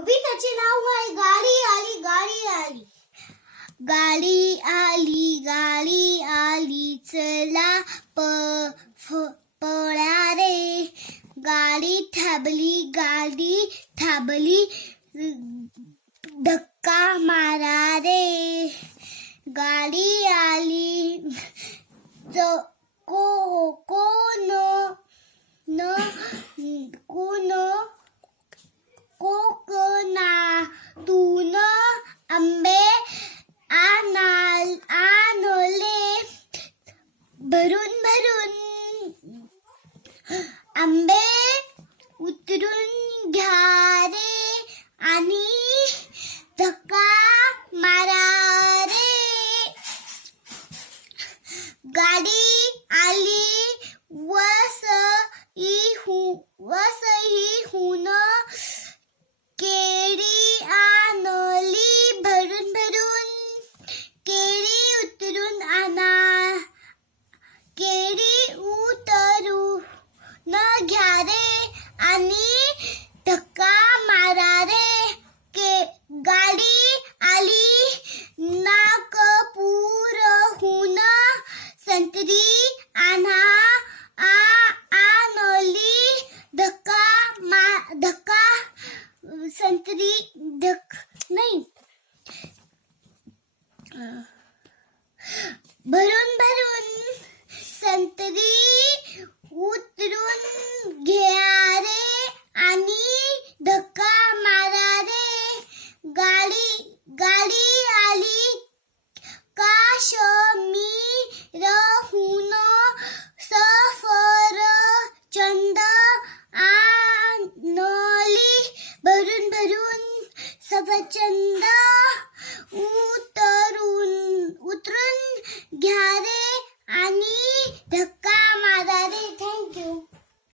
कविताचे नाव आहे गाडी आली गाडी आली। गाडी आली गाडी आली चला प पळा रे। गाडी थांबली गाडी थांबली धक्का मारा रे। गाडी आली च को कोण भरून भरून आंबे उतरून घ्या रे आणि धक्का मारा रे गाडी आली वस इहू वस इहून केळी आणली भरून भरून केळी उतरून आणा केळी उतरू न घ्या रे आणि धक्का मारा रे के गाडी आली नागपूरहून संत्री आणा आ आणली धक्का मा, धक्का, संत्री धक नाही। भरून संत्री उतरून घ्या रे आणि धक्का मारा रे गाडी गाडी आली काश्मीरहून सफ़र चंद आणली भरून भरून सफरचंद उतरून उतरून घ्या रे